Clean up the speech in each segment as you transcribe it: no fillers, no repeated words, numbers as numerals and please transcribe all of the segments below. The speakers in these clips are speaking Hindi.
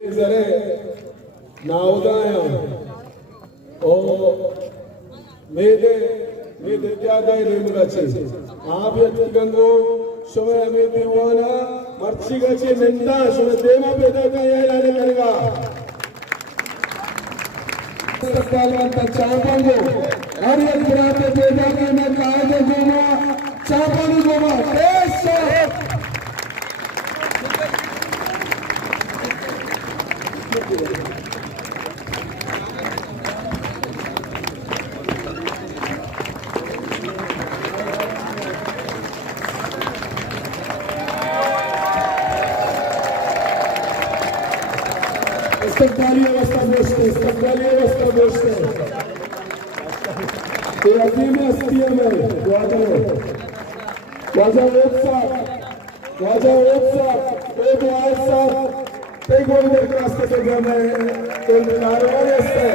जरे नावदाया ओ मेदे क्या दाय रेमुगाचे आप यत्गंगो शोय अमेति वाना मर्चिगाचे निंदा शोय देवा पेदा का यालाने करेगा सत्तावंत चापंगो और ये पुराते पेदा का मैं कायदे गोमा चापंगो गोमा ऐसा इस्तकबाली अवस्था दोषते ये अजीम हस्तियों में वाजा एक आयत साहब कई गोल दरखास्त के गमे तो नारवाने से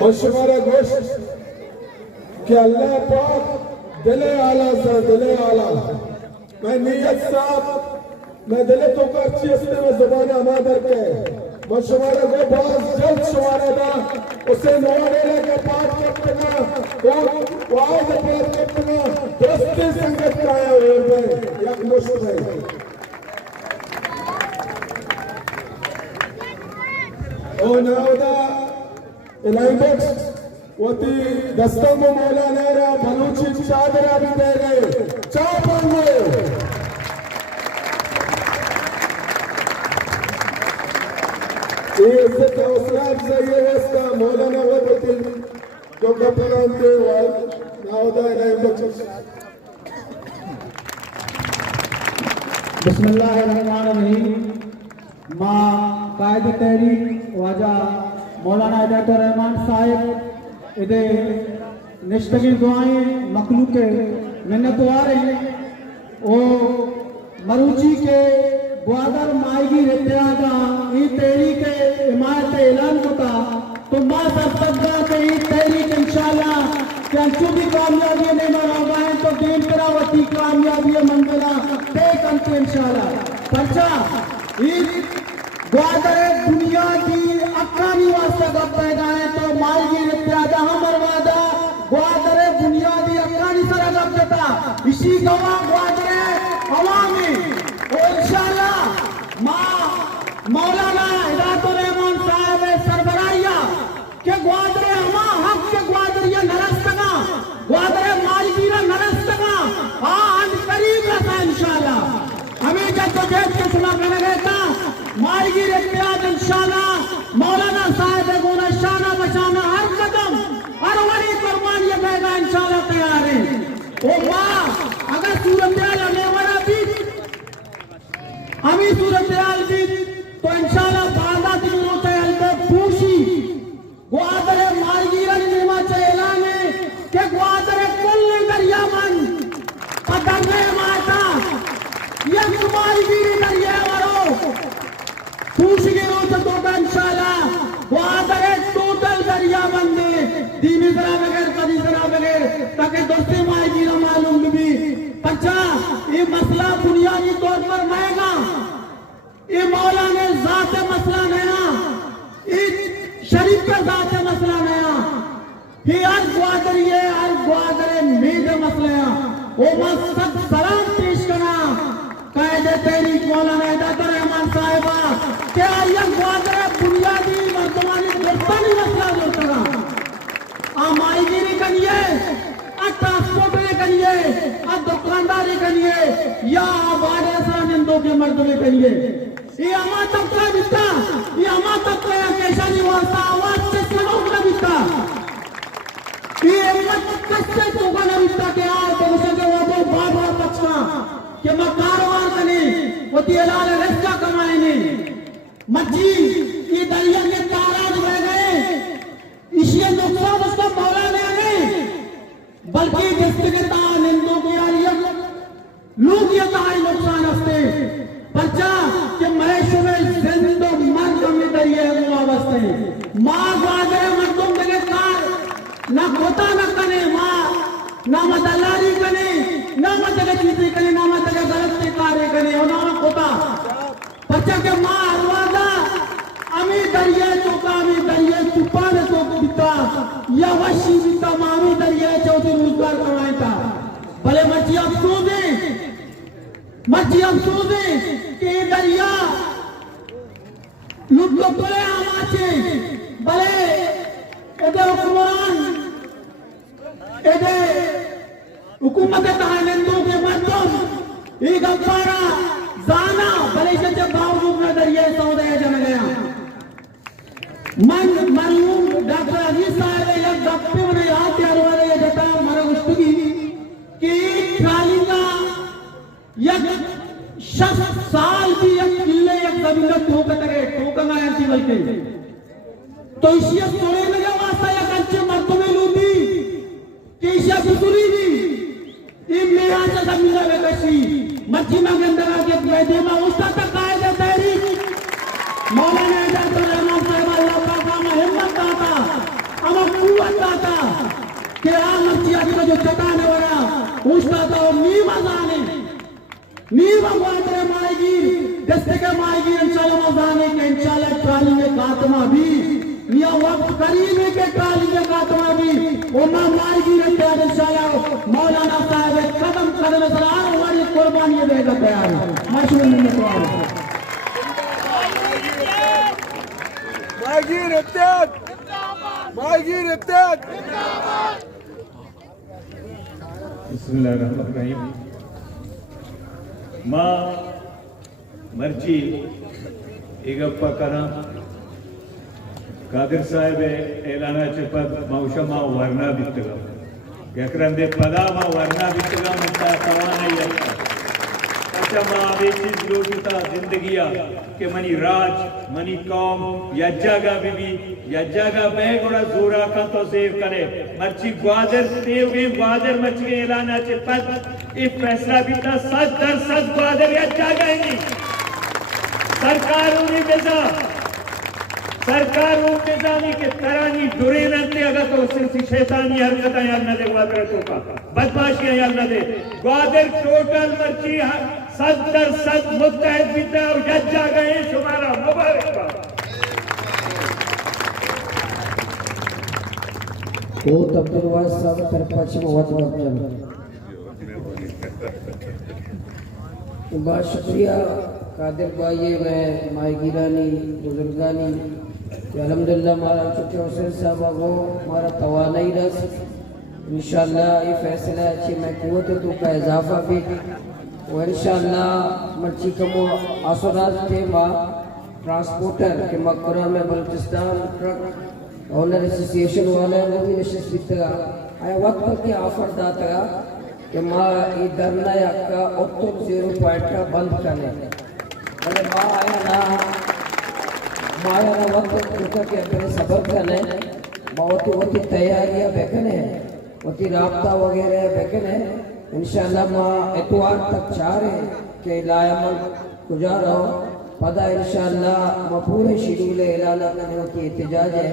मशवरा गोश्त कि अल्लाह पाक दिले आला मैं नियत साहब मैं दिले तो करची इसने में ज़ुबान आमादर के मशवरा को बहुत जल्द शुमारा था उसे नवाड़े के पाठ करना और वाद पाठ करना दोस्ती संगत का है और में एक मुश्किल है ओ नावदा इलाइबक्स वती दस्तंगो मौलाना रा बलूची चादरा भी दे गए चापंगो ये इज्जत का उसराब से ये वस्ता मौलाना वती जो कपड़ान के नावदा इलाइबक्स बिस्मिल्लाहिर्रहमानिर्रहीम मां कायद तहरीक वाजा मौलाना हिदायतुर रहमान साहिब इधे निश्तगी दुआएं मखलूक मिन्नतवार ओ मरूची के ग्वादर मायगी रित्यादा ई तेरी के इमारत ऐलान होता तो मां सब्दा के ई तहरीक इंशाल्लाह क्या चुभी कामयाबी ने मरावा है तो दीन करावती कामयाबी मंजिला तय करते इंशाल्लाह पर्चा ई ग्वादर दुनिया की अक्कानी वास्ते गप पैदा है तो मालगी इत्यादा हमर वादा ग्वादर बुनियादी अक्कानी सरा गप देता इसी गवा ग्वादर अवामी और इंशाल्लाह मौलाना हिदायतुर रहमान साहब सरबराहिया के ग्वादर हमा हक के ग्वादर ये नरस्तगा ग्वादर मालगी रा नरस्तगा अन करीब रसा इंशाल्लाह हमें जब के सुना मैंने कहता मालगी इत्याद इंशाल्लाह मौलाना साहब गोना शाना बचाना हर कदम हर वरी कुर्बान ये देगा इंशाल्लाह तैयार है ओ वाह अगर सूरत हमें वाला भी हमें सूरत भी तो इंशाल्लाह बादा दिनों से हल्के पूछी ग्वादर मालगी निर्मा से ऐलान है कि ग्वादर कुल दरिया मन पदर माता ये मालगी दरिया वालों पूछिए रोज तो इंशाल्लाह ग्वादर टोटल दरिया बंदे दीनी जरा बगैर कदी जरा बगैर ताकि दोस्ती मायगी ना मालूम भी पचा ये मसला बुनियादी तौर पर महंगा ये मौला ने जात मसला नया ये शरीफ का जात मसला नया ये हर ग्वादर मेद मसला वो मस्त सलाम पेश करना कायदे तहरीक मौलाना हिदायतुर रहमान साहिबा क्या ये ग्वादर बुनियादी वर्तमानी दोस्तानी मसला जोड़ता माईगिरी करिए ट्रांसपोर्ट करिए दुकानदारी करिए या निंदों के मर्दमे करिए ये अमा तबका बिता ये अमा तबका कैसा नहीं वास्ता आवाज से सनों का बिता ये मत कच्चे तो का बिता के आओ तो उसे जो वो बाबा पछवा कि मैं कारोबार करने वो तेलाल रिस्का कमाएंगे मच्छी ये दरिया के ताराज बह गए इसी नुकसान उसका मौला ने नहीं बल्कि दस्तगता निंदों की आरिया लोग ये ताई नुकसान हस्ते बच्चा कि महेश में जिंदो मर्द में दरिया अवस्था माँ ग्वादरे मर्दों के कार ना खोता ना कने माँ ना दलाली कने ना जगह चीजें कने ना जगह गलत कार्य कने और ना खोता बच्चा के माँ हरवादा अमी दरिया चौका अमी दरिया चुपान चौक बिता या वशी बिता मामी दरिया चौथी रोजगार कमाए था भले मच्छी अफसोस है कि दरिया लुट लो बोले आमाचे भले एदे हुक्मरान एदे हुकूमत ताइलैंडों के मर्दों ये गप्पारा जाना भले से बावजूद में दरिया सौदे जम गया मन मरियम डॉक्टर अजीज साहब या गप्पे में याद यार वाले ये जता मरा गुस्तगी कि ट्रालिंगा या शख्स साल भी एक किले एक जमीन ठोकना ऐसी बोलते तो इसी सोने लगा वास्ता या कंचे मर्दों में लूटी कि इसी गुसुरी भी इन मेरा जैसा मिला वे कशी मच्छी में गंदरा के बैठे में उसका तक कायदे तहरीक मौलाना इजाज़त रहमान साहब अल्लाह पाक हमें हिम्मत दाता हमें कुव्वत दाता कि आ मच्छी आगे जो चटाने वाला उसका तो नीमा जाने नीमा ग्वादरे माएगीर दस्ते के माएगीर इंशाल्लाह मजाने के इंशाल्लाह ट्राली में खात्मा भी निया वक्त करीब है के ट्राली में खात्मा भी उम्मा माएगीर तैयार इंशाल्लाह मौलाना साहब कदम कदम सलाम हमारी कुर्बानी देगा तैयार मशहूर में तैयार माएगीर इत्तेहाद बिस्मिल्लाहिर्रहमानिर्रहीम माँ मर्ची एगप्पा करा कादिर साहेब ऐलानाचे पद मौशमा वर्णा बित्तगा याकरंदे पदा मा वर्णा बित्तगा म्हणता तवा नाही येता अच्छा माँ अबे चीज लोगिता जिंदगिया के मनी राज मनी कौम यज्जागा बीबी यज्जागा बेगुड़ा जोरा का तो सेव करे मर्ची ग्वादर सेव गए ग्वादर मर्ची के ऐलानाचे पद ये फैसला भी था 100% ग्वादर यज्जागा ही नहीं सरकारों ने जानी के तरानी डुरे नंते अगर तो सिर्फ शैतानी हरकतें यार न दे ग्वादर का बदमाशियां यार न दे ग्वादर टोटल मर्ची 100% मुत्तहद भी था और यज्जा गए शुमारा मुबारकबाद वो तब्दुलवाज साहब तरपाची बहुत बहुत शुक्रिया कादिर भाई मैं मायगिरानी बुजुर्गानी अल्हम्दुलिल्लाह हमारा चुके हुसैन साहब वो हमारा तवानाई रस इंशाअल्लाह ये फैसला अच्छी मैं कुव्वत तो का इजाफा भी और इंशाअल्लाह मर्ची कमो आसरात थे माँ ट्रांसपोर्टर के मकबरा में बलूचिस्तान ट्रक ओनर एसोसिएशन वाले वो भी नशस्त आया वक्त के ऑफर दाता कि माँ ये धरना का उत्तर 0 पॉइंट का बंद करने अरे माँ आया ना वक्त रुका के अपने सबर करने बहुत ही तैयारियाँ बेकने बहुत ही राब्ता वगैरह बेकने इंशाल्लाह माँ इतवार तक चाह रहे कि लायामल गुजारा पता इंशाअल्लाह माँ पूरे शेड्यूल ऐलान करने होती एहतजाज है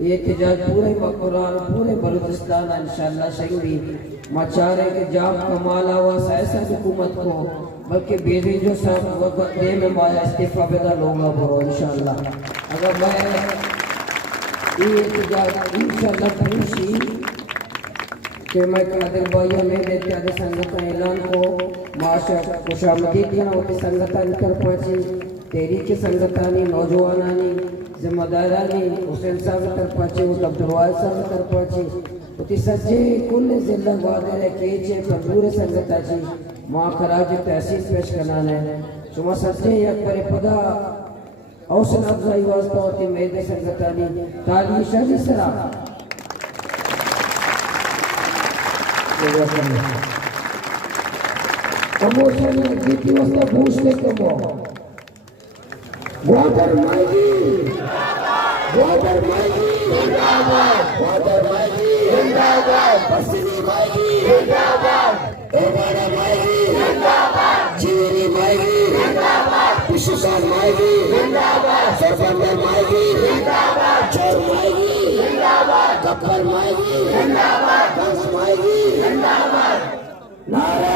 ये एहतजाज पूरे मकबरान पूरे बलूचिस्तान इंशाअल्लाह शहीदी माँ चाह रहे कि जाम कमाल हुआ ऐसा हुकूमत को बल्कि बेदी जो सब वक्त दे में माया इस्तीफा पैदा लोगा बोलो इंशाअल्लाह अगर मैं ये एहतजाज इंशाअल्लाह पूछी कि मैं कादिर भाइयों में देते आधे संगत ऐलान को माशा खुशामदीद करना होती संगतान कर पहुंची तेरी की संगतानी नौजवानानी जिम्मेदारानी हुसैन साहब कर पहुंचे वो अब्दुलवाहिद साहब कर पहुंची होती सच्चे कुल जिला ग्वादर केचे पंजूर संगताची माँ खराज तहसील पेश करना है चुमा सच्चे एक परे पदा हौसला अफजाई वास्ता होती मेरे संगतानी ताली शादी सरा प्रमोशन जीती वस्ता पूछते कमो ग्वादर माइगी जिंदाबाद पश्चिमी माइगी जिंदाबाद एबारा माइगी जिंदाबाद जीवरी माइगी जिंदाबाद पिशुसान माइगी जिंदाबाद सरबंदर माएगी जिंदाबाद, चोर माएगी जिंदाबाद, गब्बर माएगी जिंदाबाद, कंस माएगी जिंदाबाद, नारे